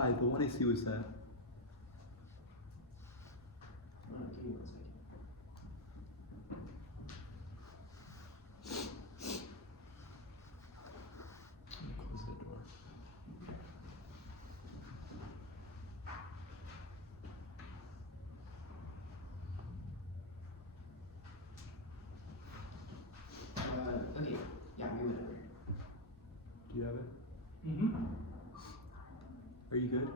Hi, the 1AC was set. Give me 1 second. Close the door. Okay, yeah, whenever. Do you have it? Mm-hmm. Are you good?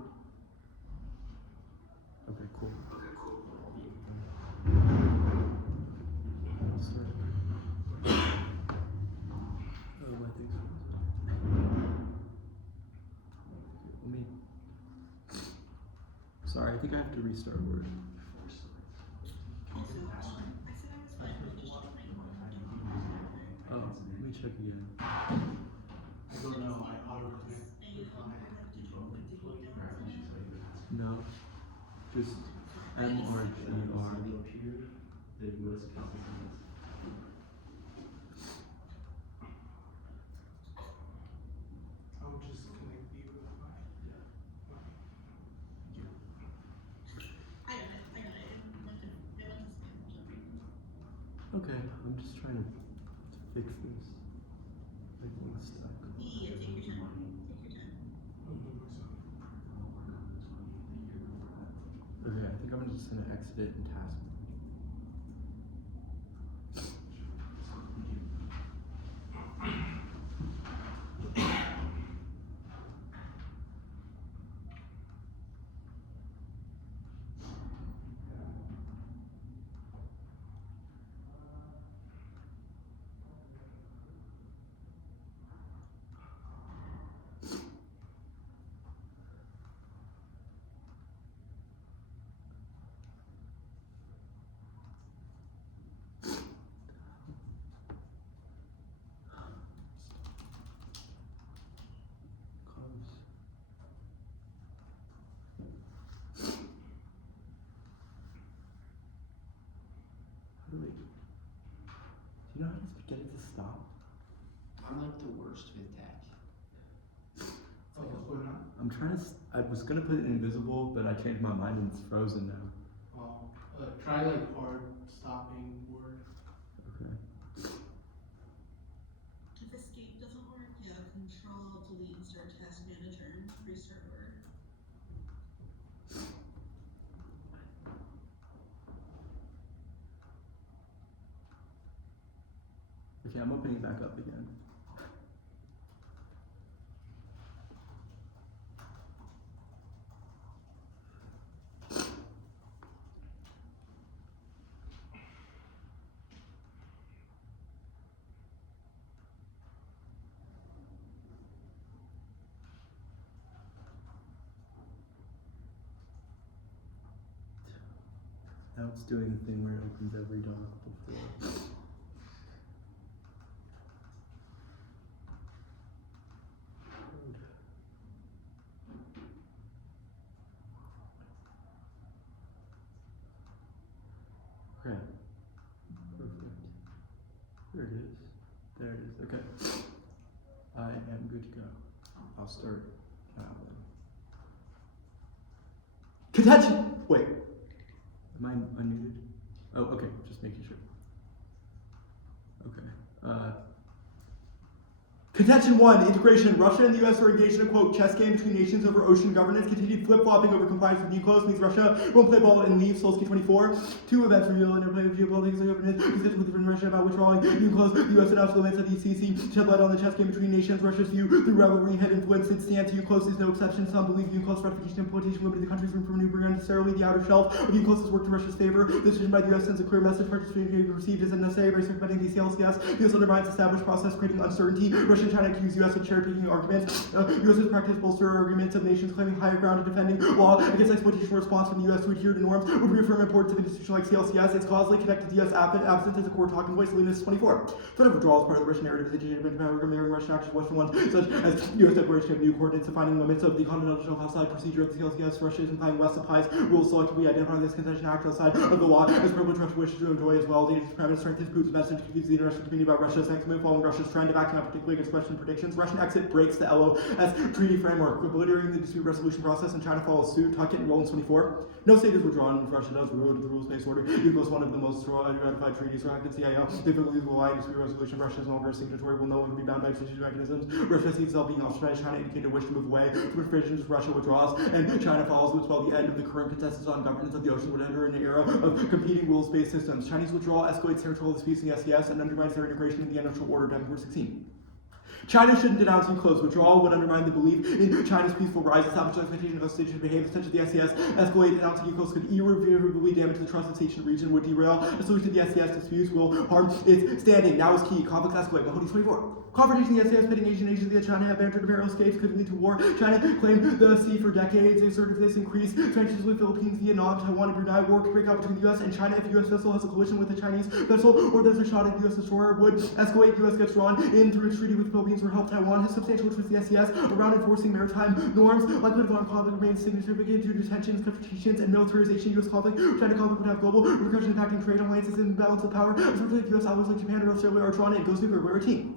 Okay, cool. Oh, my thing's let me. Sorry, I think I have to restart Word. Oh, let me check again. I don't know, I auto-clicked. No, just MRGR. I'll just connect you with my. Okay, I'm just trying to fix this. My thing's stuck. Okay, I think I'm just gonna exit it and task. Do you know how to get it to stop? I'm like the worst with tech. Oh, what's going on? I'm trying to. I was gonna put it in invisible, but I changed my mind and it's frozen now. Oh, try like hard stopping Word. Okay. If escape doesn't work, yeah, control, delete, and start task manager, restart Word. Okay, I'm opening it back up again. Now it's doing the thing where it opens every doc before. Okay. Perfect. There it is. There it is. Okay. I am good to go. I'll start now then. Contention! Wait. Am I unmuted? Oh, okay. Just making sure. Okay. Contention 1, integration. Russia and the U.S. are engaged in a, quote, chess game between nations over ocean governance. Continued flip-flopping over compliance with UNCLOS means Russia won't play ball and leave. Solsky 24. 2 events reveal interplay with geopolitics and governance. Discussion with Russia about withdrawing UNCLOS. The U.S. announced limits at the ECC. Shed light on the chess game between nations. Russia's view through rivalry had influenced its stance. UNCLOS is no exception. Some believe UNCLOS ratification and implementation limited the country's room for maneuvering unnecessarily. The outer shelf of UNCLOS has worked in Russia's favor. The decision by the U.S. sends a clear message. Participation may be perceived as unnecessary by circumventing the CLCS. The U.S. undermines established process, creating uncertainty. Russia and China accuse U.S. of cherry-picking arguments. U.S. has practiced bolster arguments of nations claiming higher ground and defending law against exploitation. Response from the U.S. to adhere to norms would reaffirm importance of an institution like CLCS. It's causally connected to U.S. absence as a core talking voice. Linus 24. Threat of withdrawal is part of the Russian narrative. Is a marrying Russian actions, Western ones, such as U.S. declaration of new coordinates defining limits of the continental shelf outside procedure of the CLCS. Russia is implying West applies rules selectively identifying this concession act outside of the law as privilege Russia wishes to enjoy as well. The Prime Minister strengthens Putin's message to confuse the international community about Russia's next move following Russia's trend of acting out particularly against Russian predictions. Russian exit breaks the LOS treaty framework, obliterating the dispute resolution process, and China follows suit. Tuck it and roll in 24. No state is withdrawn if Russia does. We go to the rules-based order. UNCLOS, one of the most ratified treaties ratified CIO. Difficulties will lie in dispute resolution. Russia is no longer a signatory. Will no longer be bound by strategic mechanisms. Russia sees itself being ostracized. China indicated a wish to move away from provisions. Russia withdraws, and China follows, which spell the end of the current consensus on governance of the ocean would enter an era of competing rules-based systems. Chinese withdrawal escalates territorial disputes in the SES and undermines their integration in the international order. December 16. China shouldn't denounce UNCLOS. Withdrawal would undermine the belief in China's peaceful rise, establish an expectation of a state should behave. Essentially, the SES escalate, denouncing UNCLOS could irreversibly damage the trust of the station region, would derail a solution to the SES disputes, will harm its standing. Now is key. Conflicts escalate. Mahoney 24. Confrontation in the SES pitting Asian nations against China have entered imperial states could lead to war. China claimed the sea for decades. Assertiveness increased tensions with Philippines, Vietnam, Taiwan, and Brunei. War could break out between the U.S. and China if a U.S. vessel has a collision with a Chinese vessel, or there's a shot at U.S. destroyer would escalate. U.S. gets drawn in through its treaty with the Philippines, where help Taiwan has substantial interest in the SES around enforcing maritime norms. Likelihood of armed conflict remains significant due to tensions, confrontations, and militarization. U.S. conflict, China conflict would have global repercussions impacting trade alliances and balance of power. Especially if U.S. allies like Japan or Australia are drawn in. Goes nuclear. We're a team.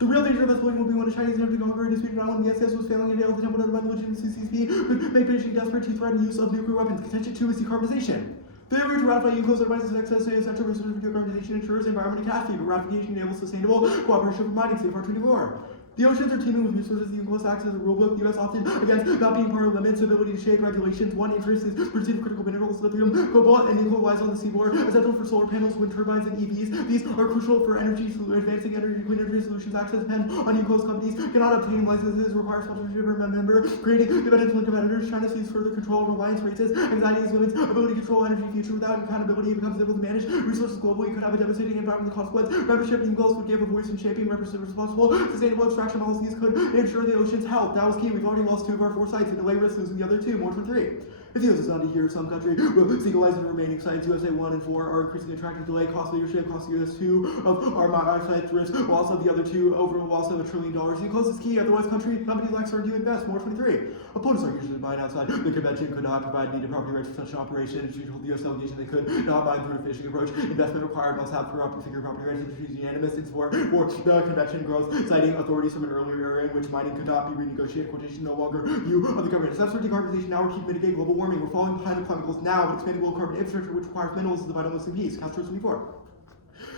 The real danger of escalating will be when the Chinese attempt to conquer a disputed island. The SES was failing and failed to temple undermine the legitimacy of CCP, could make Beijing desperate to threaten the use of nuclear weapons. Contention 2 is decarbonization. Failure to ratify UNCLOS undermines access to essential resources for decarbonization, ensures environmental capacity, but ratification enables sustainable cooperation for mining, CFR 24. The oceans are teeming with resources. The UNCLOS acts as a rulebook. The U.S. often against not being part of limits, ability to shape regulations. One interest is pursuit of critical minerals, lithium, cobalt, and nickel lies on the seaboard, essential for solar panels, wind turbines, and EVs. These are crucial for advancing clean energy solutions. Access depends on UNCLOS companies cannot obtain licenses, require sponsorship of a member, creating dependence on competitors. China sees further control, reliance raises, anxieties limits, ability to control energy future without accountability. It becomes difficult to manage resources globally. Could have a devastating environmental consequence. Membership in UNCLOS would give a voice in shaping responsible, sustainable extraction policies. Could ensure the ocean's health. That was key. We've already lost 2 of our 4 sites and delay risks losing the other 2, more than 3. If the U.S. is not to hear, some country will legalize the remaining sites. USA 1 and 4 are increasingly attractive. Delay cost leadership, cost US 2 of our sites risk, while also the other 2 overall will also have $1 trillion. UNCLOS is key, otherwise companies like certainty to invest. More 23. Opponents are usually buying outside. The convention could not provide needed property rights for such an operation. As usual, the U.S. delegation they could not buy through a fishing approach. Investment required must have figure property rights. Industry is unanimous in support for the convention growth, citing authorities from an earlier era in which mining could not be renegotiated. Quotation no longer view of the government. Steps for decarbonization now are keep mitigate global warming. We're falling behind the climate goals now, but expanding global carbon infrastructure, which requires minerals, is the vital missing piece. Castro 24.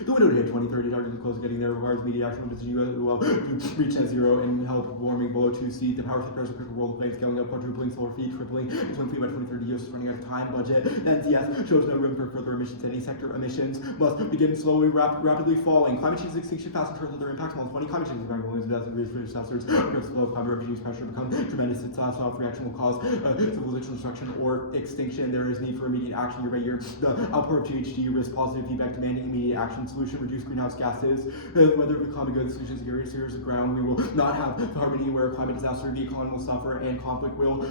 The window to hit 2030 targets close to getting there requires immediate action to reach net zero and help warming below 2C. The power sector is a critical role to play, scaling up, quadrupling solar feed, tripling its wind fleet by 2030. US is running out of time budget. The NCS shows no room for further emissions. Any sector emissions must begin slowly, rapidly falling. Climate change is extinction fast in terms of their impacts on 20. Climate change is growing millions of deaths and greatest British disasters. Because of climate refugees pressure become tremendous. Its self-reaction will cause civilization destruction or extinction. There is need for immediate action year by year. The outpour of GHG risks positive feedback, demanding immediate action. Solution: reduce greenhouse gases. Whether the climate goods decisions serious of ground, we will not have harmony where climate disaster, the economy will suffer, and conflict will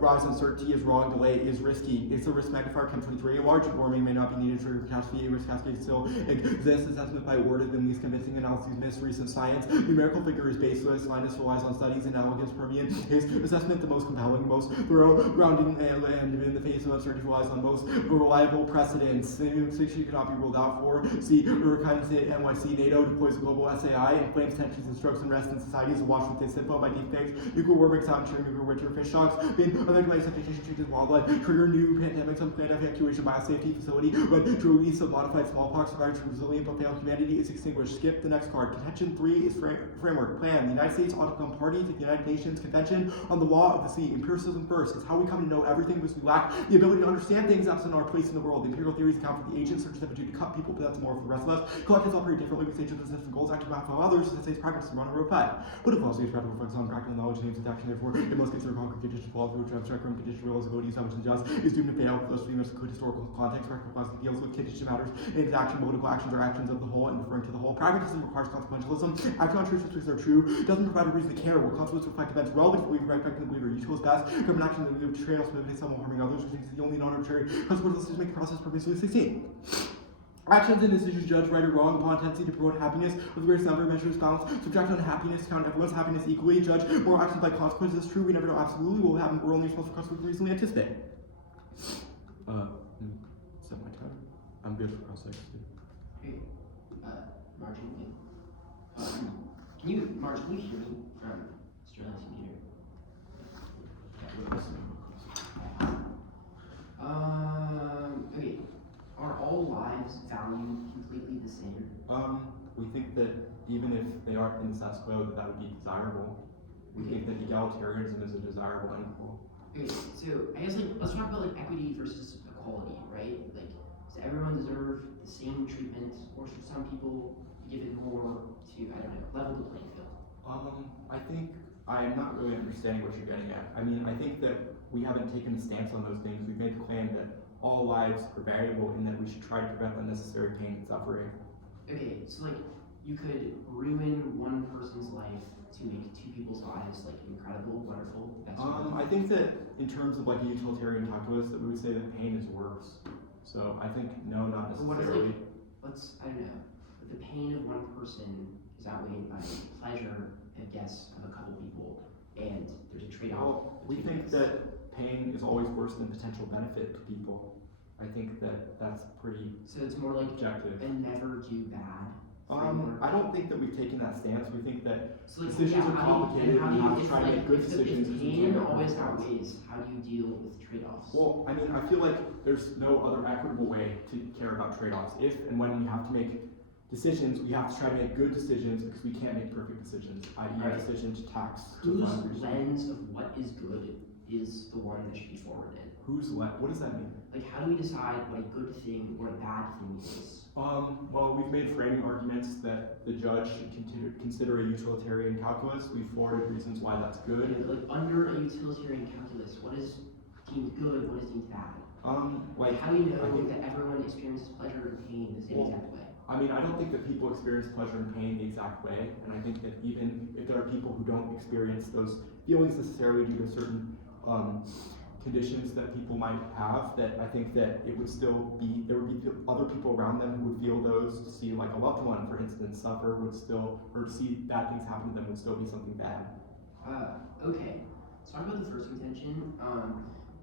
rise. Uncertainty is wrong, delay is risky. It's a risk magnifier. Chem 23. Large warming may not be needed for catastrophe. A risk cascade still exists. Assessment by order than least convincing analyses miss recent science. Numerical figure is baseless. Linus relies on studies and elegance Permian. His assessment the most compelling, most thorough, grounding, and in the face of uncertainty relies on most reliable precedents. Extinction cannot be ruled out for. See, NYC, NATO deploys a global SAI, inflames tensions and strokes unrest in societies, awash with disinfo by deepfakes. Nuclear war breaks out, ensuring nuclear winter fish stocks. Being affected by suffocation changes wildlife, trigger new pandemics, unplanned evacuation biosafety facility. When true release of modified smallpox survivors resilient but failed humanity is extinguished. Skip the next card. Contention 3 is framework. Plan. The United States ought to become party to the United Nations Convention on the Law of the Sea. Empiricism first. It's how we come to know everything because we lack the ability to understand things absent our place in the world. The empirical theories account for the agents, searches have a duty to cut people, but that's more for the rest of us. Collectives operate differently. We state business and goals, act on behalf of others, and states practice and run a road path. But if philosophy is practical focus on practical knowledge and aims at action, therefore, it must consider concrete conditions, philosophy, which abstract from condition realizability, establish and just, is doomed to fail. Philosophy must include historical context, practical philosophy deals with condition matters, and its action, political actions are actions of the whole, and referring to the whole. Pragmatism requires consequentialism. Acting on truths which are true doesn't provide a reason to care. Will consequences reflect events relevant to believe, respecting the believer. Useful is best. Government action that will betray us, but some harming others, which is the only non-arbitrary consequences to make the process purposely 16. Actions and decisions judged right or wrong upon tendency to promote happiness with the greatest number of measures balance. Subtract on happiness, count everyone's happiness equally. Judge moral actions by consequences. True, we never know absolutely what will happen. We're only responsible for consequences we reasonably anticipate. Set my time. I'm good for cross-sections. Hey, Marge, Marge, can you hear me from Sterling's computer? Okay. Are all lives valued completely the same? We think that even if they aren't in the status quo, that would be desirable. We think that egalitarianism is a desirable end goal. Okay, so I guess let's talk about equity versus equality, right? Does everyone deserve the same treatment, or should some people be given more to, I don't know, level the playing field? I'm not really understanding what you're getting at. I mean, I think that we haven't taken a stance on those things. We've made the claim that all lives are valuable and that we should try to prevent unnecessary pain and suffering. Okay, so you could ruin one person's life to make two people's lives incredible, wonderful, best. I think that in terms of a utilitarian calculus, that we would say that pain is worse. So I think no, not necessarily. I don't know. But the pain of one person is outweighed by the pleasure, I guess, of a couple people, and there's a trade-off. Well, we think that pain is always worse than potential benefit to people. I think that that's pretty. So it's more like objective. A never do bad. I don't think that we've taken that stance. We think that So decisions are complicated and you have to try to make good decisions. If pain always outweighs, how do you deal with trade-offs? Well, I mean, I feel like there's no other equitable way to care about trade-offs. If and when we have to make decisions, we have to try to make good decisions because we can't make perfect decisions, i.e. a decision to tax. Whose lens of what is good is the one that should be forwarded? What does that mean? How do we decide what a good thing or a bad thing is? Well, we've made framing arguments that the judge should consider a utilitarian calculus. We've forwarded reasons why that's good. Okay, but under a utilitarian calculus, what is deemed good, what is deemed bad? How do you know that everyone experiences pleasure and pain the same exact way? I mean, I don't think that people experience pleasure and pain the exact way, and I think that even if there are people who don't experience those feelings necessarily due to certain conditions that people might have, that I think that there would be other people around them who would feel those. To see a loved one, for instance, suffer or to see bad things happen to them would still be something bad. Okay, let's talk about the first contention.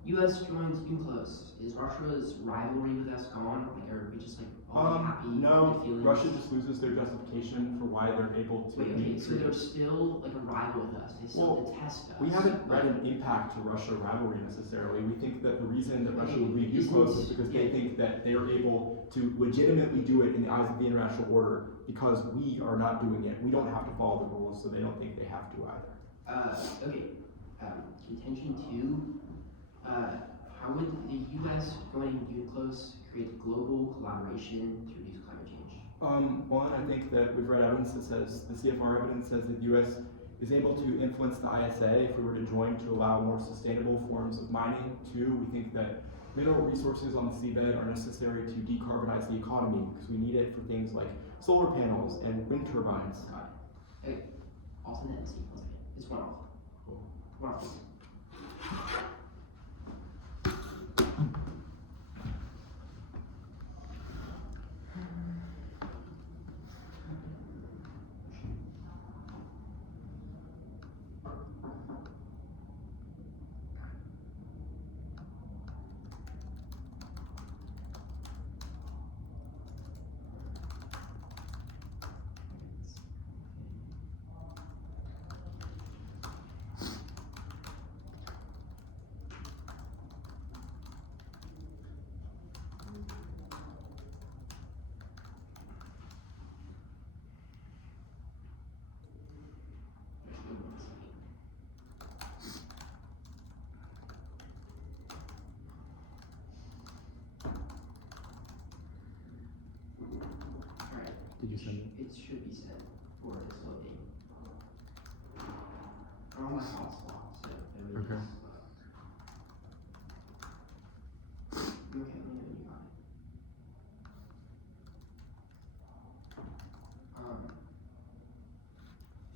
U.S. joins UNCLOS. Is Russia's rivalry with us gone? Are we just all happy? No, Russia just loses their justification for why they're able to. Wait, okay, so they're still a rival with us. They still detest us. We haven't read an impact to Russia rivalry necessarily. We think that the reason that Russia would leave UNCLOS is because they think that they are able to legitimately do it in the eyes of the international order because we are not doing it. We don't have to follow the rules, so they don't think they have to either. Okay. Contention 2. How would the U.S. joining UNCLOS create global collaboration to reduce climate change? One, I think that we've read evidence that says, the CFR evidence says that the U.S. is able to influence the ISA if we were to join to allow more sustainable forms of mining. 2, we think that mineral resources on the seabed are necessary to decarbonize the economy because we need it for things like solar panels and wind turbines. Okay. Alternate and sequence. It's one off. Cool. One off. Did you send it? It should be sent, or it's loading. I'm on my hotspot, so it would Okay. Okay, let me know when you got it.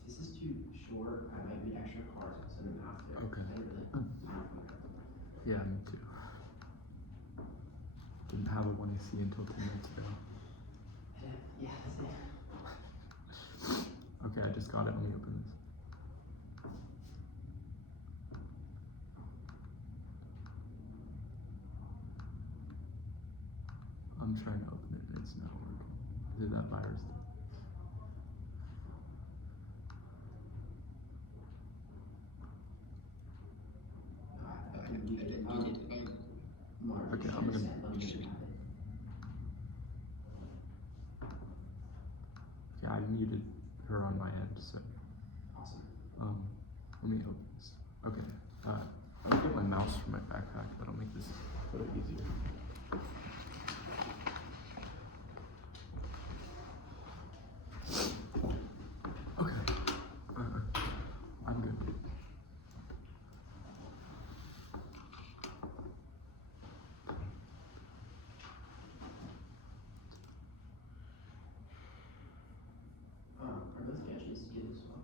If this is too short, I might need extra cards and send them after. Okay. I really Yeah, me too. Didn't have a 1AC until 10 minutes ago. Yeah, that's it. Okay, I just got it. Let me open this. I'm trying to open it and it's not working. Is it that virus? I muted her on my end, so Awesome. let me open this. Okay. I'll get my mouse from my backpack. That'll make this a little easier. Okay. I'm good. Are those gadgets good as well?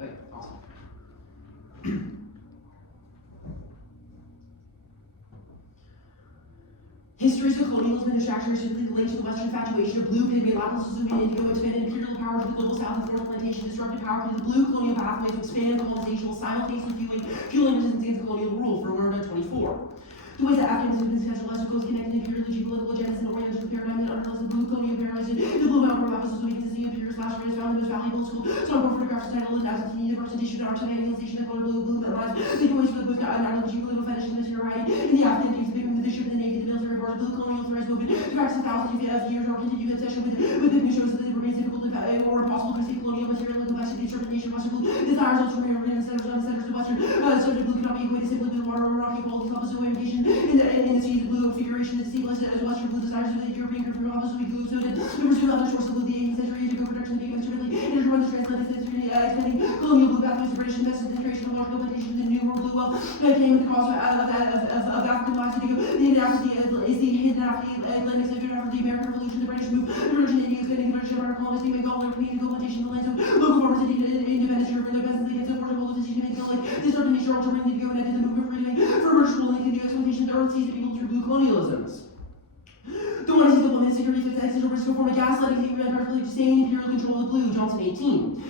Okay, awesome. Histories of colonialism and distraction are simply linked to the Western infatuation of blue, pygmy, Latin, Suzuki, Indigo, expanded imperial power to the global south and foreign plantation, disrupted power to the blue colonial pathway to expand colonization while simultaneously fueling resistance against colonial rule for World War 24. The ways that Afghans have been conceptualized goes connected imperial geopolitical agendas and oriented paradigm that underlies the blue colonial paradigm, the blue mountain where Lapis Suzuki consisting of imperial slash race found the most valuable school, some more photographs entitled and absentee representation of articulation of color blue that lies, taking ways for the both and geopolitical fetish and material writing in the Afghan games, the bishop, the navy, the military board, blue colonial threats movement, the practice of thousands of years or continued obsession with the shows that it remains difficult or impossible to escape colonial material and complexity, certain nation, Western blue, desires of remain centers to Western, subject blue cannot be equated simply with water or rocky qualities, opposite orientation, in the seas of blue configuration that stabilized as Western blue desires of the European group from opposite blue, so that the pursuit of other sources of blue, the 18th century, to go production, the being extremely interjoined, translated, expanding colonial blue pathways of British investment, the creation of large plantations, the new world blue wealth, that came with the cost of African lives, the hidden after the Atlantic Ocean, after the American Revolution, the British move, the British Indians, getting the British American colonists, the Bengal, European colonization, the lands of local farmers, and independence, European, the peasants, against the forcible decision to make the like, this started to make sure all children need to go and edit the movement for doing for commercial and the exploitation of the earth seas of people through blue colonialisms. The one is the woman's security fifth existential risk of forming gaslighting, the red staying imperial control of the blue, Johnson 18.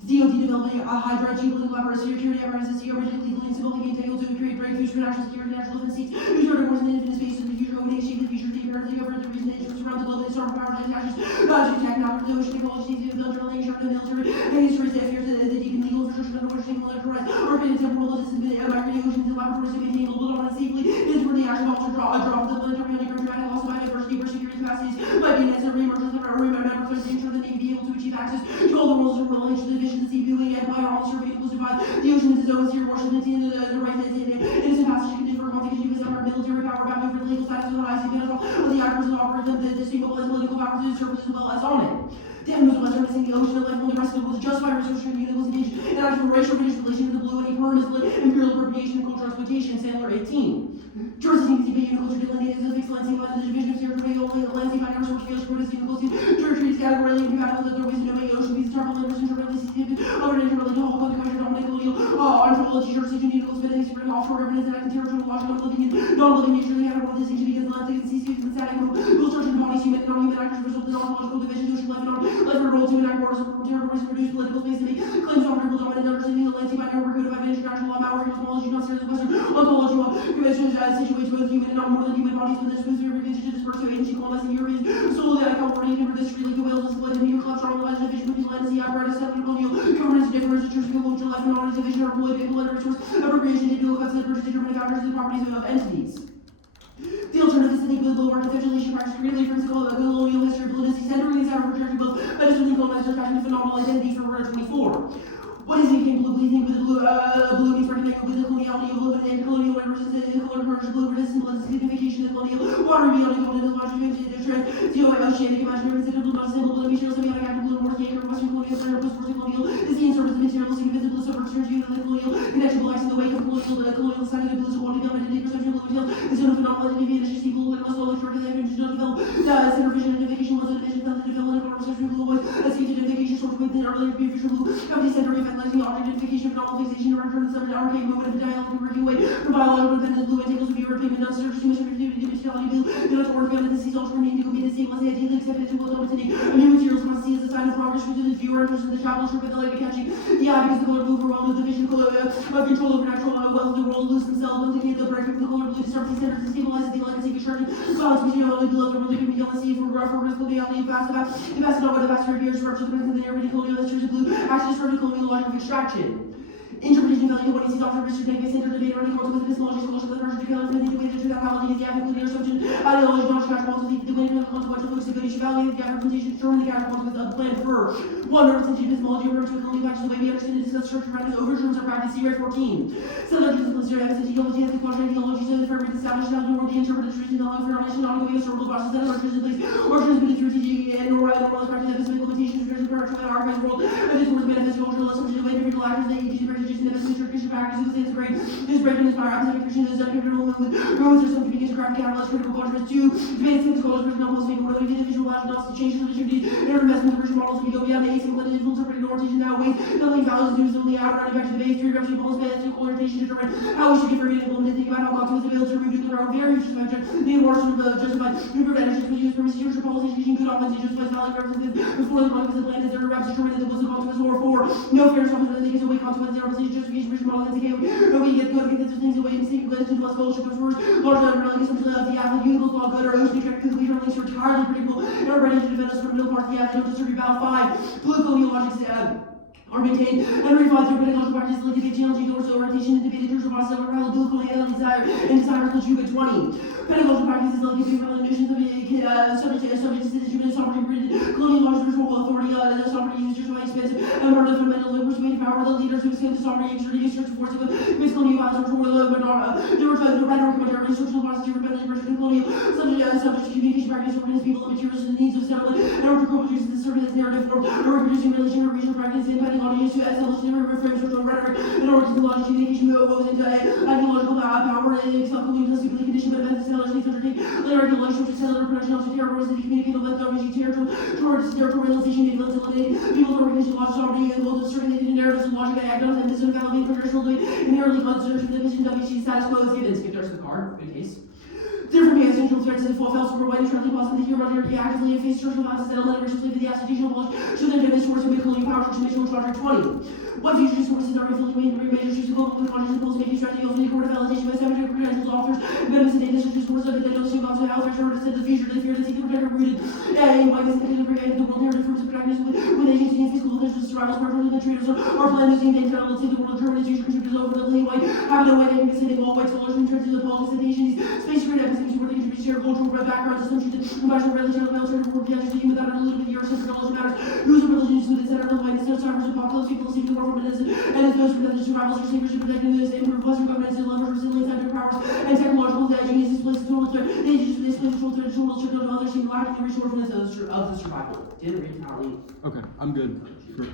DOD developing a hydra geopolitical apparatus, security apparatus, originally legally and symbolically entangled to create breakthroughs for national security, national defense states, whose order wars in the infinite space of the future, opening shape of the future, the apparently over the reason that interests around the globe, and sort of power that attaches to technology, the ocean technology, the military, the military, and histories that fears the deep and legal infrastructure of the ocean, military rights, or created temporal distance, migrating oceans and laboratories to maintain global dominance safely, is where the action of also drop the military and dramatic loss of biodiversity, for security capacities, might be necessary reemergence of our remember for the nature of the Navy be able to achieve access to all the world's related to the division, the sea, viewing, and by all survey inclusive by the ocean into zones here, Washington, the right innocent passage can differ from because you our military power back over the legal status of the ICP of the actors and operators of the distinct political power to the surface as well as on it. The enemies of Western missing the ocean and life from the rest of the world to justify resource tribute was engaged in actual racial relation to the blue and a permanent imperial appropriation and cultural exploitation, Sandler 18. Jersey needs to be uniculture delineated as a fixed landscape by the division of territory only the landscape by source fields for this uniculture treaties categorically incompatible that there was no way ocean pieces travel and research really significant over interrelated to whole country dominant colonial ontology jurisdiction unical spending spreading offshore governance and acting territorial logic of living in non-living nature they have a distinction because Atlantic and sea and static will church and bodies human and non-human actors result in ontological divisions ocean life and life and role to enact borders of territories produce political space to make claims of article dominant understanding the landscape by never codified international law power cosmology not serious Western ontological conventions situated both human and non-more than human bodies when this was very vintage to disperse to ancient colonizing Europeans solely I come warning never this really whales is split in New York club strong legend division between land and sea apparatus separate colonial governance difference church culture life and knowledge division or employed people and resource appropriation to do effects that purchase determining factors and properties of entities. The alternative is to think of the low architecturalization practice creatively from colonial history of politicity centering these out of rejecting both medicine colonizers fashion and phenomenal identity for World 24. What is it became blue bleeding with the blue means recognizing with the coloniality of blue and colonial resistance and color purge blue resistance blood signification of colonial water beyond the golden large trend zero oceanic imaginary instead of blue not symbol blue material semiotic active blue more cake or western colonial center plus forcing colonial is the in-service materialistic invisible subversion to the colonial connection lies in the wake of colonial side of the blues quality beyond identity perception blue material is no phenomenal identity and just equal and must slowly short to the image not develop center vision identification was a division found the development of perception blue voice a seed identification short with the earlier visual blue company center effectizing object identification of novel fixation or return to some archaic movement of the dialogue and working away from biological independence blue and tables of European and non-surface too much materiality blue do not work beyond the seas alternating to be the same as the ideally accepted to will dominating new materials must see as a sign of progress for the viewer interest in the travel trip ability to catching the eye because the color blue overwhelmed with the vision of control over natural wealth the world lose themselves and the breaking the color blue disrupting standards and stabilizes the legacy construction silence between only below the really can be on the sea for physical beyond the vast about invested on by the vast years rupture the prince of the near colonial histories of blue actually started colonial logic of extraction. interpretation value what he sees often Richard Davis center debate running called with epistemology scholarship of the version to kill and the way that that validity is the applicable assumption ideology not scratch walls with the way to consequential focus of good value the representation determine the consequence of the plan for one representation epistemology refer to economic factors the way we understand and discuss structure practice overturns or practice C. 14. Some of the disciplinary evidence ideology has the quadratic ideology so the firm is established how the world the interpretation of the phenomenon not going historical process that are in place or transmitted through teaching and normalized practice epistemological limitations of the archives world and this world manifest cultural assumption of individual actors that use prejudice and epistemology tradition practice who says great is breaking his power academic Christian is uncritical movement romans are some communication crafting analyze critical consciousness to debate science scholars versus novels making one of the individual rationales to change the tradition and investment in version models to go beyond the async and interpreting orientation that way nothing values do simply out and back to the base three reference models best orientation determine how we should get for implement and think about how God was able to remove nuclear around very justified the abortion of justified nuclear energy to use permission to policy using good offense and justifies valid representative before the conquest of the land is there reps determined that it was a consequence or for no fair assumption that they get away consequence their opposition justification version model and say no we get good get things away and see good to less fellowship of first large underlying assumptions of the athlete universal law good or ocean extract conclusion links are entirely predictable and are ready to defend us from middle part of the athlete don't disturb your battle 5 political logics are maintained and refined through pedagogical practice like debate challenging doors orientation and debate in process of reliability and desire and desire to at 20. Pedagogical practices like giving notions of subject to citizenship and sovereignty colonial laws control authority sovereignty is justify expensive and part of the fundamental persuade power the leaders who extend the sovereignty exerting restriction force of against colonial violence or war but the rhetoric majority social policy rebellion versus colonial subject to communication practice organizing people the materials and the needs of settlement and order produces the surveillance narrative for reproducing religion or regional practice and audience to establish the reframes social rhetoric in order to launch communication moves into ideological power and self-belief stability condition but events sellers needs undertake later ideology to cellular production of terrorism to communicate with authority towards territorialization influence eliminate people's organization laws sovereignty and both asserting the narratives and logic and act on and this is valid traditional inherently considered the vision WC status quo is given skip the card good case. Different essential threats and full fails for white instructing laws and the hero here actively and face social violence and eliminate for the associational knowledge should then demonstrate source of colonial power to make charge 20. What future sources are infiltrating the major sources of global conscious impulse making strategy of the court of validation by savage credentials authors venomous and dangerous sources of the dental about how their short to the future they fear to seek the protector rooted and why this is the the world narrative from practice with agency and physical potential survivors partially the traders are planning to see things that let's say the world Germany's future contributors over the white having a way they can be sending all white scholars in terms of the politics of nations space grid episodes where they contribute share cultural backgrounds assumptions compassion religion military war pianos taking without a little bit of your sense of knowledge matters who's a religion who's the center of the white no survivors of apocalypse people seem to war from medicine and as those from the survivors are savers of protecting those improve Western governments and lovers resilience under powers and technological genius displaces total threat they just displace total threat total children of others seem lacking the resourcefulness of the survival didn't read probably Okay, I'm good.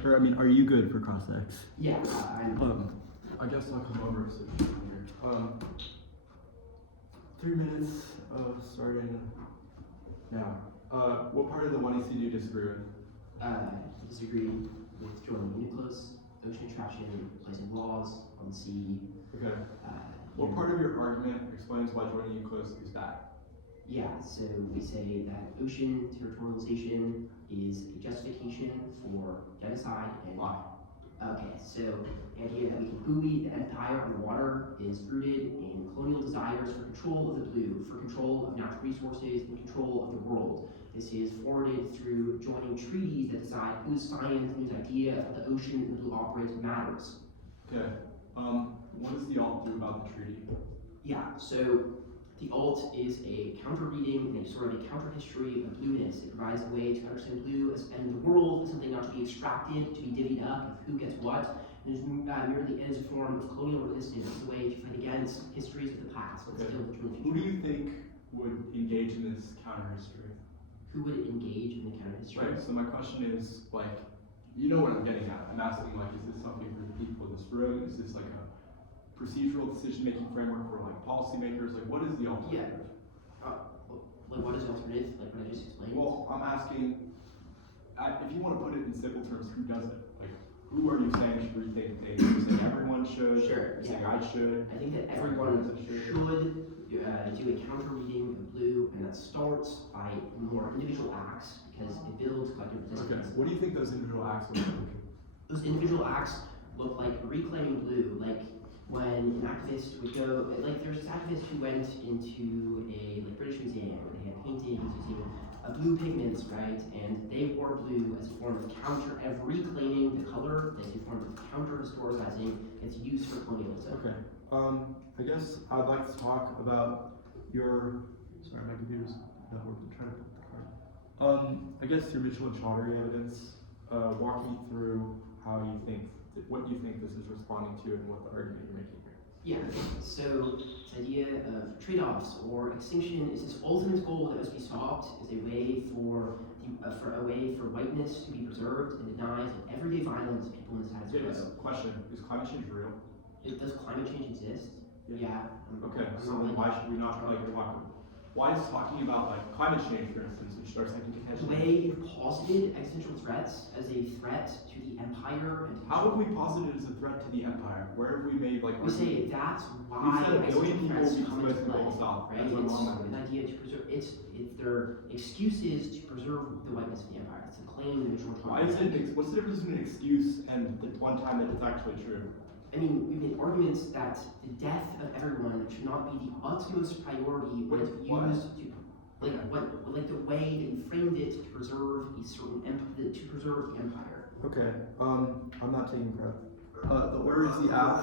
I mean, are you good for cross-ex? yeah I'm I guess I'll come over so you can hear. 3 minutes of starting now. What part of the 1EC do you disagree with? disagree with joining UNCLOS, ocean attraction, placing laws on the sea. Okay. What part of your argument explains why joining UNCLOS is bad? Yeah, so we say that ocean territorialization is a justification for genocide and Why? okay, so the idea that we can buoy the empire underwater is rooted in colonial desires for control of the blue, for control of natural resources, and control of the world. This is forwarded through joining treaties that decide whose science and whose idea of the ocean and the blue operates matters. Okay. What does the alt do about the treaty? Yeah, so the alt is a counter-reading and a sort of a counter-history of blueness. It provides a way to understand blue and the world as something not to be extracted, to be divvied up, of who gets what. And it's merely as a form of colonial resistance, a way to fight against histories of the past, but Okay. still the future. Who do you think would engage in this counter-history? Who would engage in the counter-history? Right, so my question is, like, you know what I'm getting at. I'm asking, like, is this something for the people in this room? Is this, like, a procedural decision-making framework for, like, policymakers? Like, what is the alternative? Like, what is the alternative? Like what I just explained? Well, I'm asking, if you want to put it in simple terms, who does it? Like, who are you saying should rethink things? You're saying everyone should? Sure, You're saying yeah. I should? I think that everyone should do a counter-reading of blue, and that starts by more individual acts, because it builds collective Okay, resistance. what do you think those individual acts look like? Those individual acts look like reclaiming blue, like when an activist would go, like there's this activist who went into a British museum where they had paintings using blue pigments, right? And they wore blue as a form of counter, reclaiming the color as a form of counter-historicizing its use for colonialism. Okay. I guess I'd like to talk about your. Sorry, my computer's not working. Trying to put the card. I guess your Mitchell and Chaudhary evidence. Walk me through how you think, what you think this is responding to, and what the argument you're making here. Yeah, so this idea of trade-offs or extinction is this ultimate goal that must be stopped as a way for whiteness to be preserved and denies of everyday violence people in the status quo. Question, is climate change real? Does climate change exist? Yeah. Okay, so then why should we not why is talking about like climate change, for instance, which our second The contention? way you've posited existential threats as a threat to the empire and to How have we posited as a threat to the empire? Where have we made like? we say that's why We said a billion existential people threats will be come into displaced in the play, global south. right? That's It's wrong. an idea to preserve. It's their excuses to preserve the whiteness of the empire. It's a claim that Mitchell and Why is Chaudhary. it? What's the difference between an excuse and the one time that it's actually true? I mean, we've made arguments that the death of everyone should not be the utmost priority when it's What? used to, like the way that you framed it to preserve a certain to preserve the empire. Okay. I'm not taking credit. The order is the app.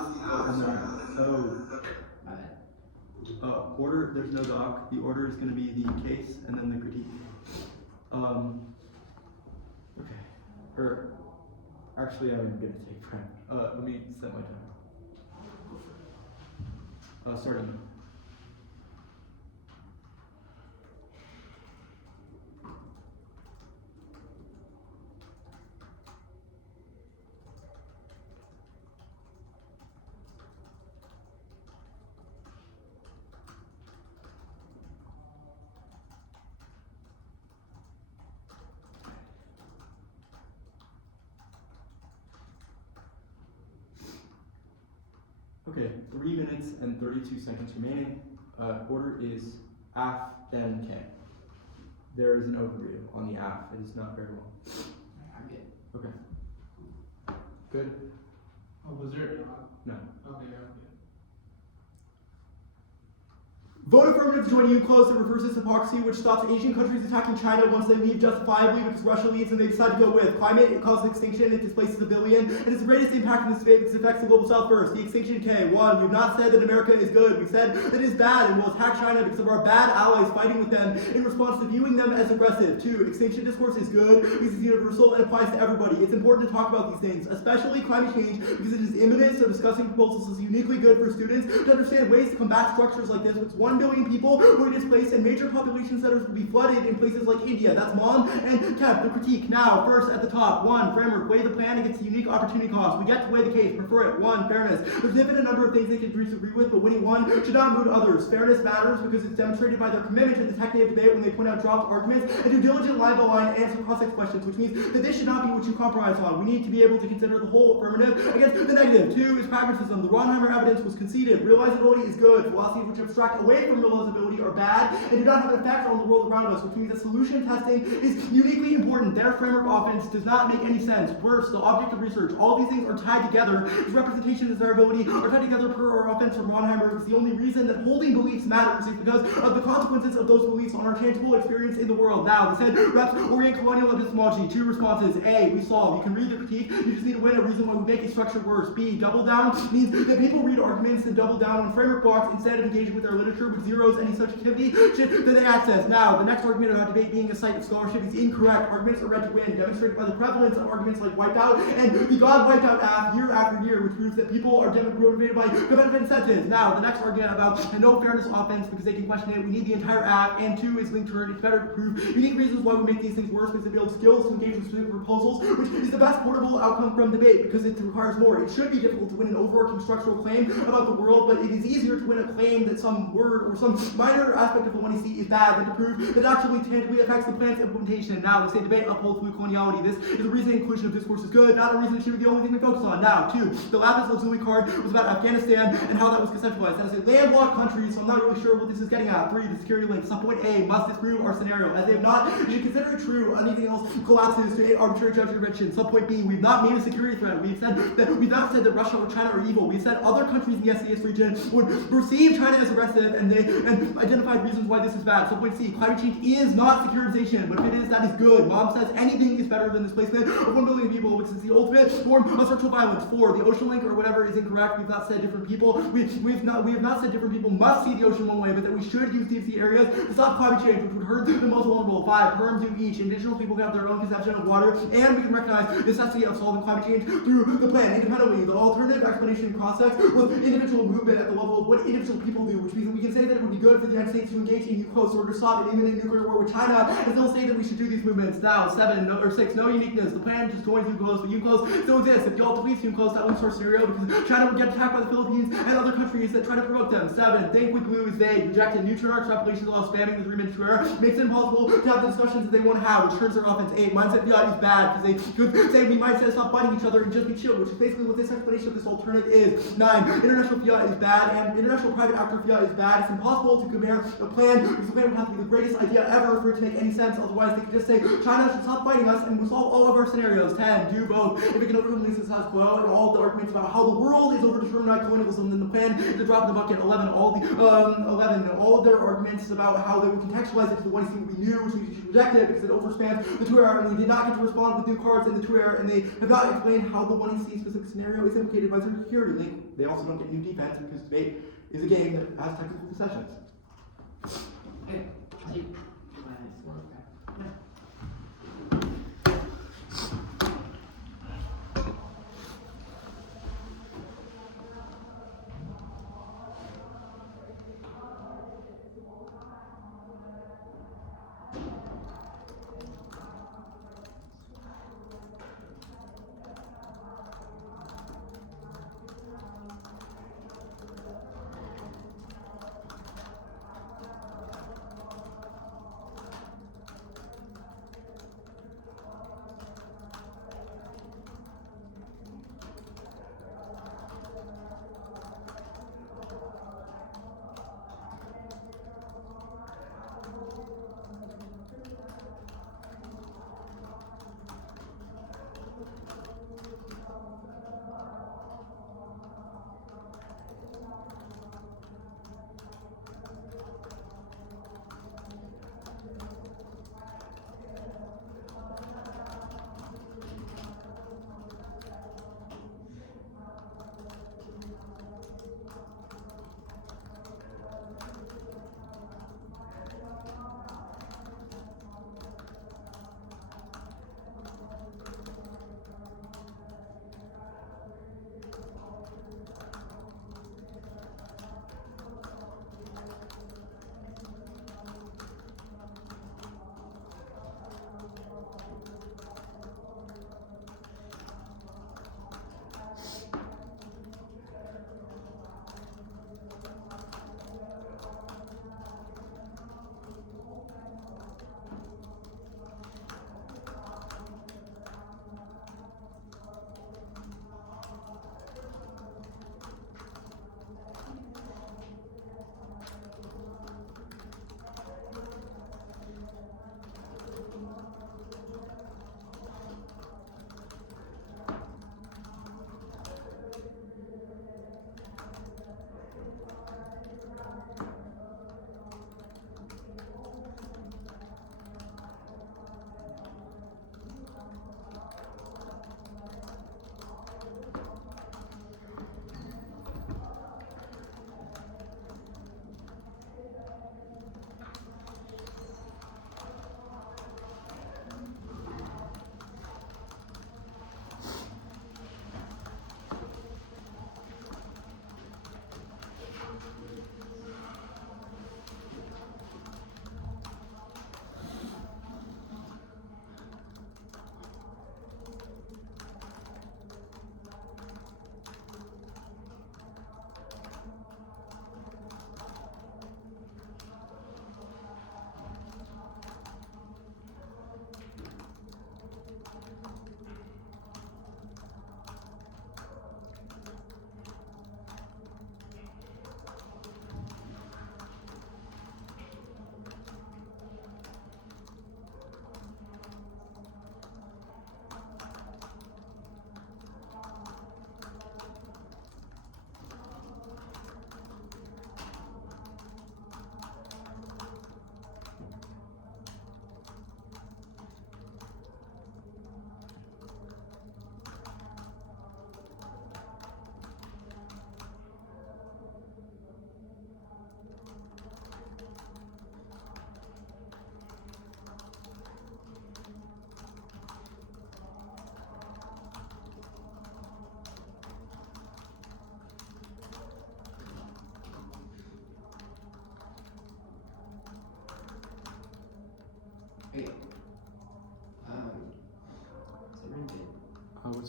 Order. There's no doc. The order is going to be the case and then the critique. Okay. Or actually, I'm going to take prep. Let me set my time. Starting. Okay, 3 minutes and 32 seconds remaining. Order is AF, then K. There is an overview on the AF. It is not very long. I'm good. Okay. Good? Oh, was there a dog? No. Okay. Vote affirmative to join UNCLOS that reverses hypocrisy, which stops Asian countries attacking China once they leave justifiably because Russia leaves and they decide to go with. Climate, it causes extinction, it displaces a billion, and it's the greatest impact in this debate because it affects the global south first. The extinction K. 1. We've not said that America is good. We said that it is bad and will attack China because of our bad allies fighting with them in response to viewing them as aggressive. 2. Extinction discourse is good because it's universal and applies to everybody. It's important to talk about these things, especially climate change, because it is imminent, so discussing proposals is uniquely good for students to understand ways to combat structures like this, which 1 billion people were displaced and major population centers will be flooded in places like India. That's Mom and Kev, the critique. Now, first at the top. 1. Framework. Weigh the plan against the unique opportunity cost. We get to weigh the case. Prefer it. 1. Fairness. There's an infinite number of things they can disagree with, but winning one should not move others. Fairness matters because it's demonstrated by their commitment to the technical debate when they point out dropped arguments and do diligent line by line answer cross-ex questions, which means that this should not be what you compromise on. We need to be able to consider the whole affirmative against the negative. 2 is pragmatism. The Ronheimer evidence was conceded. Realizability is good. Philosophies which abstract away from realizability are bad and do not have an effect on the world around us, which means that solution testing is uniquely important. Their framework offense does not make any sense. Worse, the object of research. All these things are tied together. His representation and desirability are tied together per our offense from Ronheimer because the only reason that holding beliefs matters is because of the consequences of those beliefs on our tangible experience in the world. Now, they said reps orient colonial epistemology. 2 responses. A, we solve. You can read the critique. You just need to win a reason why we make a structure worse. B, double down means that people read arguments and double down on framework blocks instead of engaging with their literature, which zeroes any such activity that they access. Now, the next argument about debate being a site of scholarship is incorrect. Arguments are read to win, demonstrated by the prevalence of arguments like wipeout and the God wipeout app year after year, which proves that people are motivated by competitive incentives. Now, the next argument about no fairness offense because they can question it. We need the entire app. And 2 is linked to it. It's better to prove unique reasons why we make these things worse because it builds skills to engage with specific proposals, which is the best portable outcome from debate because it requires more. It should be difficult to win an overarching structural claim about the world, but it is easier to win a claim that some word or some minor aspect of the one you see is bad than to prove that it actually tangibly affects the plan's implementation. Now, they say debate upholds blue coloniality. This is a reason inclusion of discourse is good, not a reason it should be the only thing we focus on. Now, 2, the lapis lazuli card was about Afghanistan and how that was conceptualized. And as a landlocked country, so I'm not really sure what this is getting at. 3, the security link. Subpoint A, must disprove our scenario. As they have not, you should consider it true. Anything else collapses to arbitrary judge intervention. Subpoint B, we've not made a security threat. We've not said that Russia or China are evil. We've said other countries in the SDS region would perceive China as aggressive and identified reasons why this is bad. Subpoint C, climate change is not securitization, but if it is, that is good. Mom says anything is better than displacement of 1 billion people, which is the ultimate form of structural violence. 4, the ocean link or whatever is incorrect. We've not said different people. We have not said different people must see the ocean one way, but that we should use deep sea areas to stop climate change, which would hurt the most vulnerable. 5, perm do each. Indigenous people can have their own conception of water, and we can recognize the necessity of solving climate change through the plan independently. The alternative explanation process was individual movement at the level of what individual people do, which means that we can say that it would be good for the United States to engage in UNCLOS or to stop an imminent nuclear war with China, and still say that we should do these movements. Now, 6, no uniqueness. The plan just going to UNCLOS, but UNCLOS still exists. If y'all please UNCLOS, that was our scenario because China would get attacked by the Philippines and other countries that try to provoke them. 7, think with blue is vague. Rejected. Neutron extrapolations allow spamming the 3-minute square. Makes it impossible to have the discussions that they want to have, which turns their offense. 8, mindset fiat is bad because they could say we might stop fighting each other and just be chill, which is basically what this explanation of this alternative is. 9, international fiat is bad and international private actor fiat is bad. It's impossible to compare a plan because the plan would have to be the greatest idea ever for it to make any sense. Otherwise, they could just say China should stop fighting us and we'll solve all of our scenarios. 10, do both. If it can overcome Lisa's status quo and all the arguments about how the world is overdetermined by colonialism, then the plan is a drop in the bucket. 11, all of their arguments about how they would contextualize it to the one thing we knew, which we should reject it because it overspans the 2-era, and they did not get to respond with new cards in the 2-era, and they have not explained how the 1AC specific scenario is implicated by their security link. They also don't get new defense because debate is a game that has technical concessions. Okay.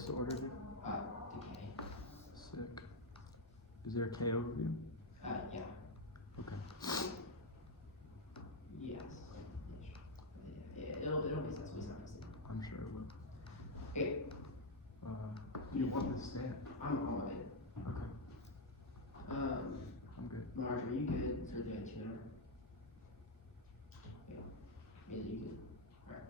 What's the order here? Decay. Sick. Is there a K overview? Yeah. Okay. Yes. It'll make sense. We'll start to see. I'm sure it will. Okay. You want this stamp? I'm on it. Okay. I'm good. Marge, are you good? Sir, do you have 2 minutes? Yeah. Yeah, you good? Alright.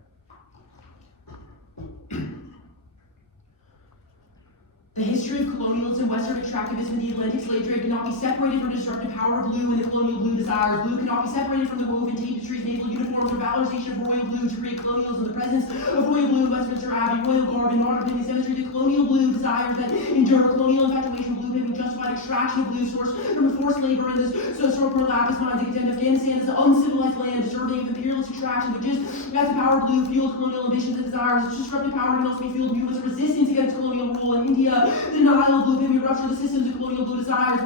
The history of colonialism, Western extractivism, and the Atlantic slave trade cannot be separated from the destructive power of blue and the colonial blue desires. Blue cannot be separated from the woven tapestries, naval uniforms, or valorization of royal blue to create colonialism. The presence of royal blue, Westminster Abbey, royal garb, and modern opinions demonstrate that colonial blue desires that endure colonial infatuation with blue pigment justified extraction of blue source from forced labor in this social lapis minds that condemn Afghanistan as an uncivilized land deserving of imperialist extraction, but just as the power of blue fueled colonial ambitions and desires, its destructive power can also be fueled by resistance against colonial rule in India. The denial of blue pigment rupture the systems of colonial blue desires,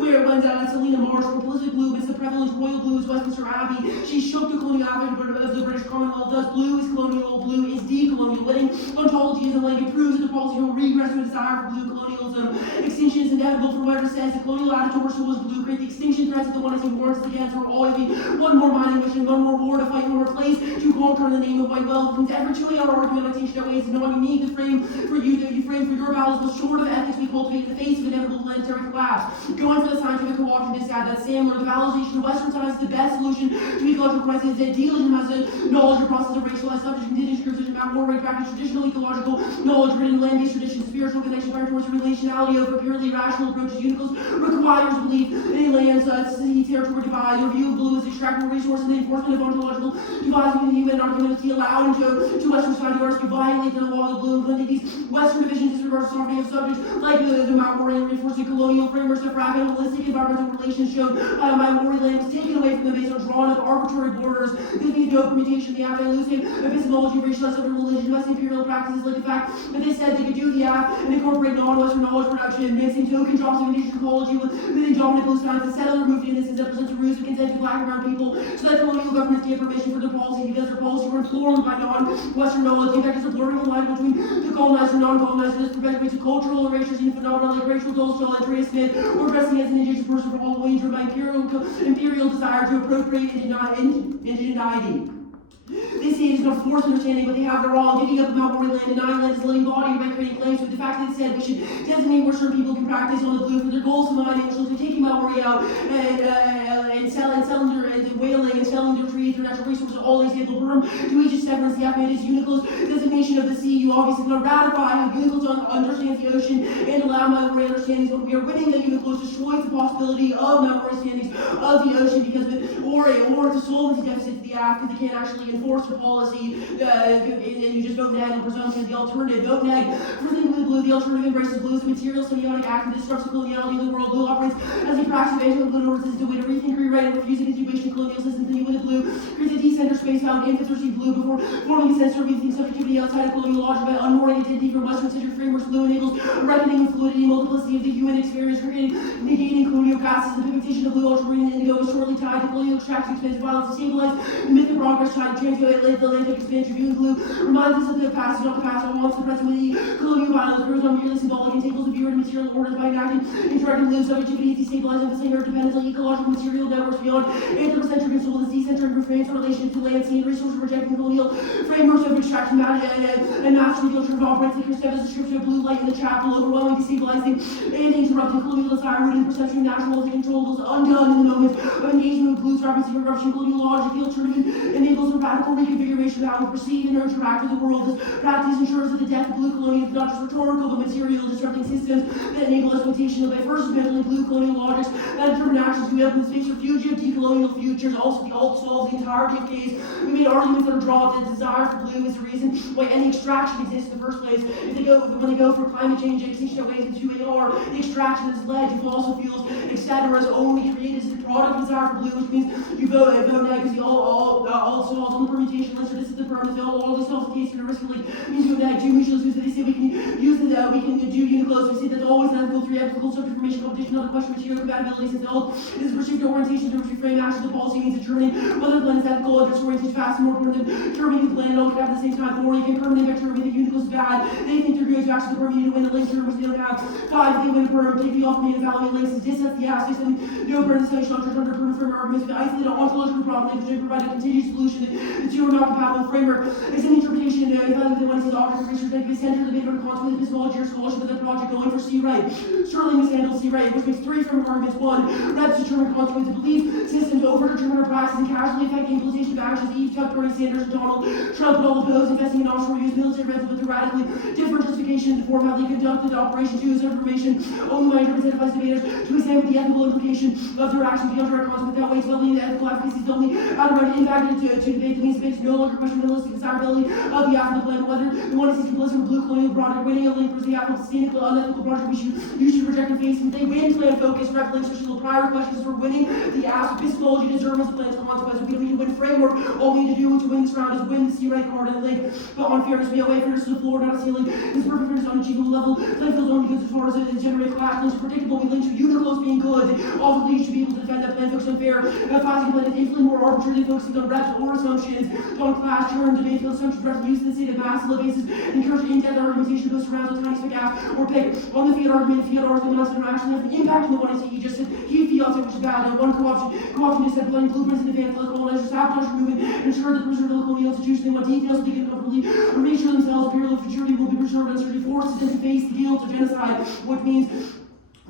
where when Selena Marge for prolific blue against the prevalent royal blue is Westminster Abbey, she shook the colonial average of the British Commonwealth. Thus, blue is colonial, blue is decolonial. Winning ontology is a link. It proves that the policy will regress to a desire for blue colonialism. Extinction is inevitable for whatever says the colonial attitude towards blue create the extinction threats of the one as he warns against. There will always be one more mining mission, one more war to fight, one more place to conquer in the name of white wealth. Since every 2-hour argument on extinction outweighs no one unique the frame for you that you frame for your battles was short of ethics we cultivate in the face of inevitable planetary collapse. Going for the scientific co-option is sad that Sandler, the valorization of Western science is the best solution to ecological crisis. That dealism has a knowledge or process of racialized subject indigenous groups such as more right practice, traditional ecological knowledge, written land-based traditions, spiritual connection, fire towards the relationality over purely rational approaches. Unicles requires belief in a land, sea, territory divide. Your view of blue is extractive resource and the enforcement of ontological divides between the human and non-humanity allowed to Western society artists to violate the law of the blue and blending these Western divisions disregards sovereignty of subjects like the Maori and reinforcing colonial frameworks of fragile holistic environmental relations shown by the Maori land was taken away from them based on drawn up arbitrary borders. There means no permutation of the Afghan-Lucian epistemology, racialized of religion, West imperial practices like the fact that they said they could do the app and incorporate non-Western knowledge production, mixing token drops of indigenous ecology with dominant blue science, and settle removed in this is represents the roots of consent to black and brown people, so that colonial governments gave permission for their policy because their policy were informed by non-Western knowledge. The effect is a blurring the line between the colonized and non-colonized. This perpetuates a cultural and racial phenomena like racial Dolstall, Andrea Smith, or dressing as an indigenous person for all wager by imperial desire to appropriate indigeneity. They say it is not forced understanding, but they have their all, giving up the Maori land, denying land its living body by creating claims to the fact that it said we should designate where certain people can practice on the blue for their goals of mining, which was taking Maori out and selling their whaling and selling their trees, their natural resources, all these people burn to each severance. The affirmative UNCLOS designation of the sea. You obviously cannot ratify how UNCLOS understands the ocean and allow Maori understandings. When we are winning the UNCLOS destroys the possibility of Maori understandings of the ocean because of it, or it's a solvency deficit to the act because they can't actually enforce their policy, and you just vote neg on presumption of the alternative. Vote neg for thinking with blue. The alternative embraces blue as a material semiotic act and disrupts the coloniality of the world. Blue operates as a practice of anti-blue resistance to way to rethink, rewrite, and refusing continuation of colonial systems. Thinking with blue creates a decenter space found infants receive blue before forming a sense of rethink subjectivity outside of colonial logic by unmooring identity from Western-centered frameworks. Blue enables reckoning with fluidity and multiplicity of the human experience, creating negating colonial classes. The pigmentation of blue, ultramarine, and indigo is shortly tied to colonial extraction, expensive violence, to stabilize the myth of progress, tied to transfer the Atlantic expansion. View in blue reminds us of the past, not the past. All wants the present with the colonial violence. Proves not merely symbolic and tables the viewer to material orders by enacting interacting blue subjectivity, destabilizing the same earth dependence on ecological material networks beyond anthropocentric and soul, decentering refrains in relation to land, sea, and resources, rejecting colonial frameworks of extraction and mastery. The ultra operates like Christopher's description of blue light in the chapel, overwhelming, destabilizing, and interrupting colonial desire, rooted in perception of natural controllables, undone in the moment of engagement with blue's reference to eruption. Colonial logic, the alternative enables a radical reconfiguration of how we perceive and interact with the world. This practice ensures that the death of blue colonial is not just rhetorical but material, disrupting systems that enable exploitation of diverse mentally blue colonial logics that determine actions we have in the space for fugitive decolonial futures. Also, the alt solves the entirety of case. We made arguments that are dropped that desire for blue is the reason why any extraction exists in the first place. When they go for climate change and extinction ways into AR, the extraction is led to fossil fuels, etc. is only created as a product of desire for blue, which means you vote neg because all solves on the permutation list, or this is the permanent fill, all these solves the case riskily means you neg. Two mutual use that they say we can use we can do UNCLOS. We see that always an ethical 3 ethical subject information addition, not a question of material compatibility since held. It is a perceived orientation to which we frame action. The policy means determining whether the plan is ethical, if its orientation is fast and more important than determining the plan and all can have at the same time. 4, you can permanent vector with the UNCLOS is bad. They think they're good to actually permit you to win the link term which they don't have. 5, they win perm, take the off me and evaluate links and distance the aspects and no burden session structure under perm firm arguments with isolated ontological problem which provide a continued solution to two or not compatible framework. It's an interpretation evaluate the one is object of research that can be centered the debate on consequently epistemology or scholarship of the project going for C right. Sterling mishandled C right, which makes 3 framework arguments. 1, reps determine consequence of belief systems over determine our practice and casually affect the implementation of actions. Eve, Tuck, Bernie Sanders, and Donald Trump and all opposed investing in offshore use military rents with a radically different justification to form how they conducted operation 2 is information only my incentivized debaters to examine the ethical implication of their actions beyond direct consequence without weights leveling the ethical efficacy is only out around impact to debate the means debates no longer question the realistic desirability of the affirmative plan whether the one is complicit with blue colonial project winning a link versus the affirmative sustainable unethical project you should reject and face. If they win plan focus rep links which will prior questions for winning the ask epistemology determines the plan's consequence. We don't need to win framework. All we need to do to win this round is win the C right card and link. But on fairness, we away fairness to the floor, not a ceiling. This perfect fairness on achievable level. Play feels only good as far as it generates class links predictable. We link to UNCLOS being good. Ultimately, you should be able to defend that plan focused on fair. Emphasizing plan is infinitely more arbitrarily focusing on reps or assumptions. On class term debate field assumptions reps use the state of mass basis. Encourage in-depth argumentation goes around with tiny spec app or pick on the fiat argument. Fiat argument must interaction have the impact on the one he just said. He fiat which is bad. And one co-option is that playing blueprints in advance of the colonizers sabotage movement ensure that the preserve of the colonial institution they want details so they can comfortably reassure themselves imperial futurity will be preserved and certainty forces them to face the guilt of genocide, which means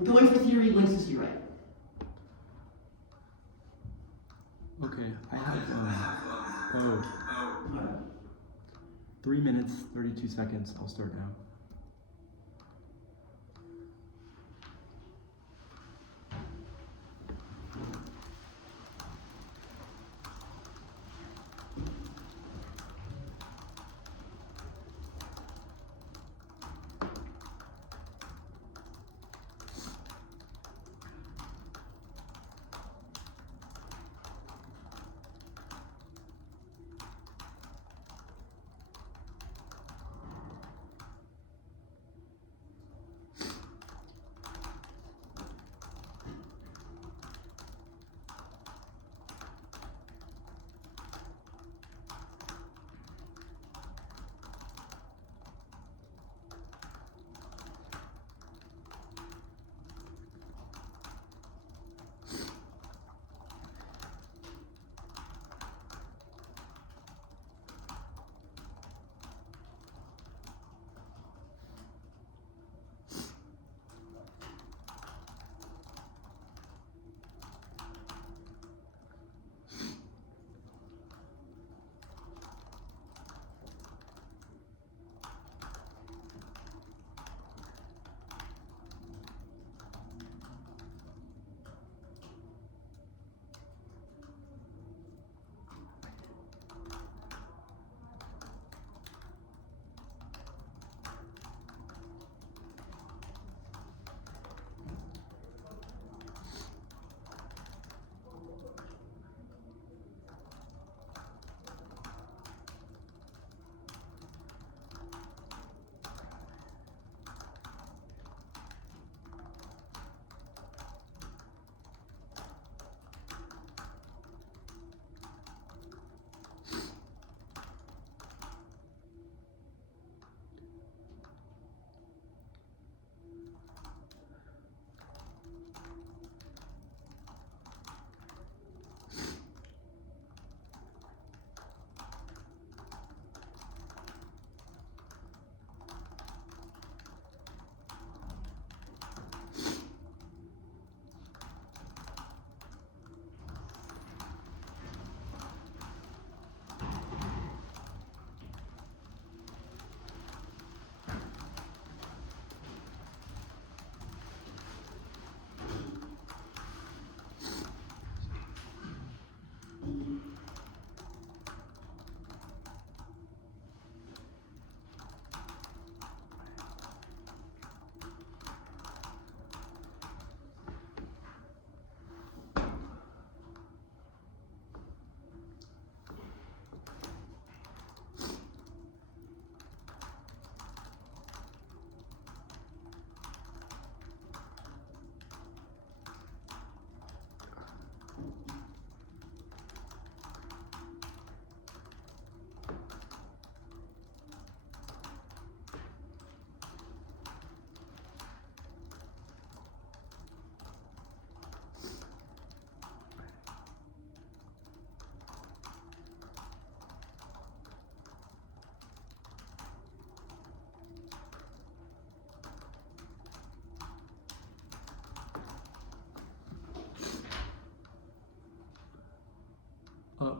going for theory links to C right. Okay, I have 3 minutes, 32 seconds. I'll start now.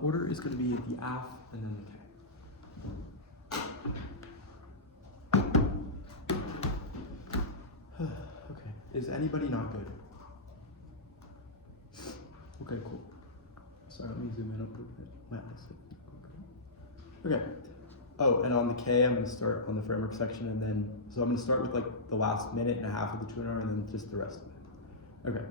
order is going to be the aff and then the k. Okay, is anybody not good? Okay, cool. Sorry, let me zoom in a little bit. My eyes. Okay. Oh, and on the K, I'm going to start on the framework section, and then, so I'm going to start with like the last minute and a half of the 2 hour, and then just the rest of it. Okay.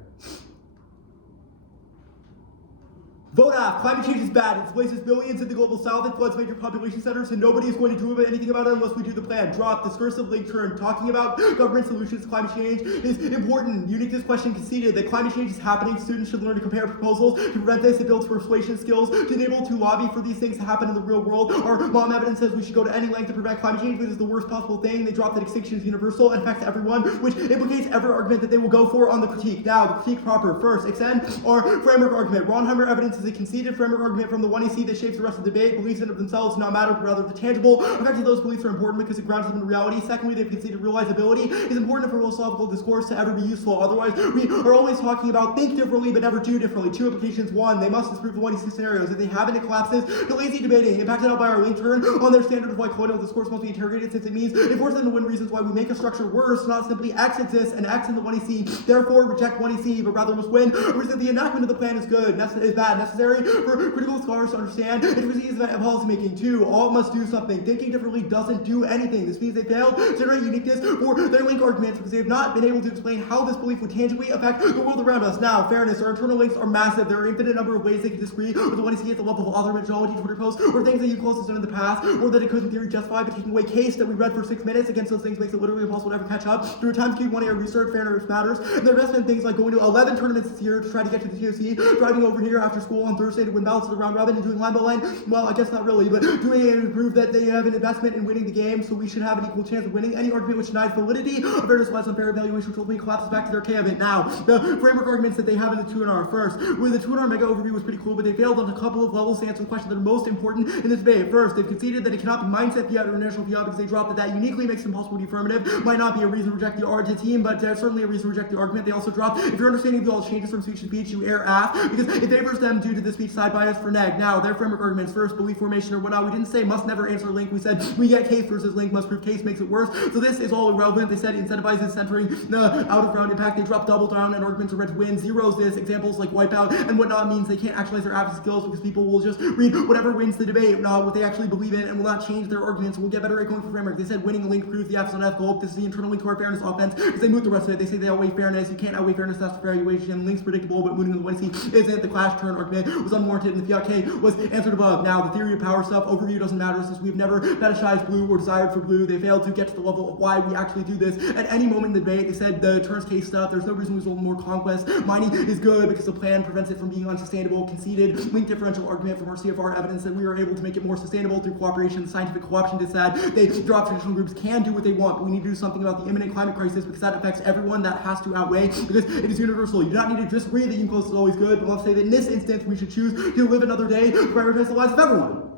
Vote aff. Climate change is bad. It displaces billions in the global south and floods major population centers, and nobody is going to do anything about it unless we do the plan. Drop. Discursive link turn. Talking about government solutions to climate change is important. Uniqueness question conceded that climate change is happening. Students should learn to compare proposals to prevent this. It builds persuasion skills to enable to lobby for these things to happen in the real world. Our mom evidence says we should go to any length to prevent climate change, which is the worst possible thing. They drop that extinction is universal and affects everyone, which implicates every argument that they will go for on the critique. Now, the critique proper. First, extend our framework argument. Ronheimer evidence is a conceded framework argument from the 1EC that shapes the rest of the debate. Beliefs in of themselves do not matter, but rather the tangible effects of those beliefs are important because it grounds them in reality. Secondly, they've conceded realizability is important for philosophical discourse to ever be useful. Otherwise, we are always talking about think differently but never do differently. 2 implications. 1, they must disprove the 1EC scenarios. If they haven't, it collapses to lazy debating. Impacted out by our link turn on their standard of why colonial discourse must be interrogated, since it means it forces them to win reasons why we make a structure worse, not simply X exists and X in the 1EC. Therefore, reject 1EC, but rather must win. Or is that the enactment of the plan is good, is bad, necessary for critical scholars to understand. Intricacies of policy making. 2, all must do something. Thinking differently doesn't do anything. This means they failed to generate uniqueness for their link arguments because they have not been able to explain how this belief would tangibly affect the world around us. Now, fairness. Our internal links are massive. There are infinite number of ways they can disagree with the 1EC at the level of author methodology, Twitter posts, or things that UNCLOS has done in the past, or that it could in theory justify, but taking away case that we read for 6 minutes against those things makes it literally impossible to ever catch up. Through a time skewed 1 year research, fairness matters. And their investment in things like going to 11 tournaments this year to try to get to the TOC, driving over here after school on Thursday to win ballots to the round robin, and doing line by line. Well, I guess not really, but doing it to prove that they have an investment in winning the game, so we should have an equal chance of winning. Any argument which denies validity of fairness lies on fair evaluation, which ultimately collapses back to their K of it. Now, the framework arguments that they have in the 2 hour first, where the 2 hour mega overview was pretty cool, but they failed on a couple of levels to answer the questions that are most important in this debate. First, they've conceded that it cannot be mindset fiat or international fiat because they dropped that uniquely makes it impossible to be affirmative. Might not be a reason to reject the argument team, but certainly a reason to reject the argument. They also dropped, if your understanding of the all changes from speech to speech, you err aff, because it favors them due to the speech side bias for neg. Now, their framework arguments first, belief formation or whatnot. We didn't say must never answer link. We said we get case versus link, must prove case makes it worse. So this is all irrelevant. They said incentivizes centering the out of round impact. They drop double down and arguments are red to win. Zeros this. Examples like wipeout and whatnot means they can't actualize their advocacy skills because people will just read whatever wins the debate, not what they actually believe in, and will not change their arguments. We'll get better at going for framework. They said winning a link proves the apps unethical. This is the internal link to our fairness offense because they moot the rest of it. They say they outweigh fairness. You can't outweigh fairness. That's fair evaluation. Link's predictable, but mooting the 1C isn't. The clash turn argument was unwarranted, and the fiat K was answered above. Now, the theory of power stuff overview doesn't matter since we've never fetishized blue or desired for blue. They failed to get to the level of why we actually do this at any moment in the debate. They said the turns case stuff. There's no reason we result in more conquest. Mining is good because the plan prevents it from being unsustainable. Conceded link differential argument from our CFR evidence that we are able to make it more sustainable through cooperation. Scientific co-option is that they drop traditional groups can do what they want, but we need to do something about the imminent climate crisis because that affects everyone. That has to outweigh because it is universal. You do not need to disagree that UNCLOS is always good, but let's say that in this instance we should choose to live another day to prioritize the lives of everyone.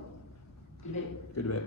Good debate. Good debate.